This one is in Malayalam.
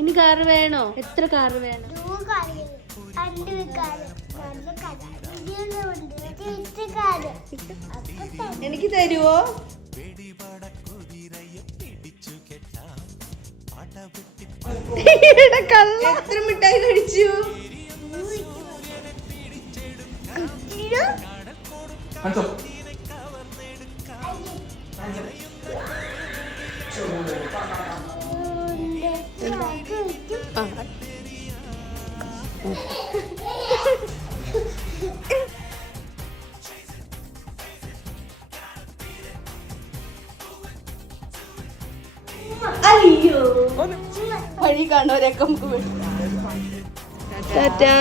ഇനി കാറ് വേണോ? എത്ര കാറ് വേണം? എനിക്ക് തരുവോ? എത്ര മിഠായി കഴിച്ചു? അയ്യോ, വഴി കാണുന്നവരൊക്കെ നമുക്ക് ടാറ്റാ.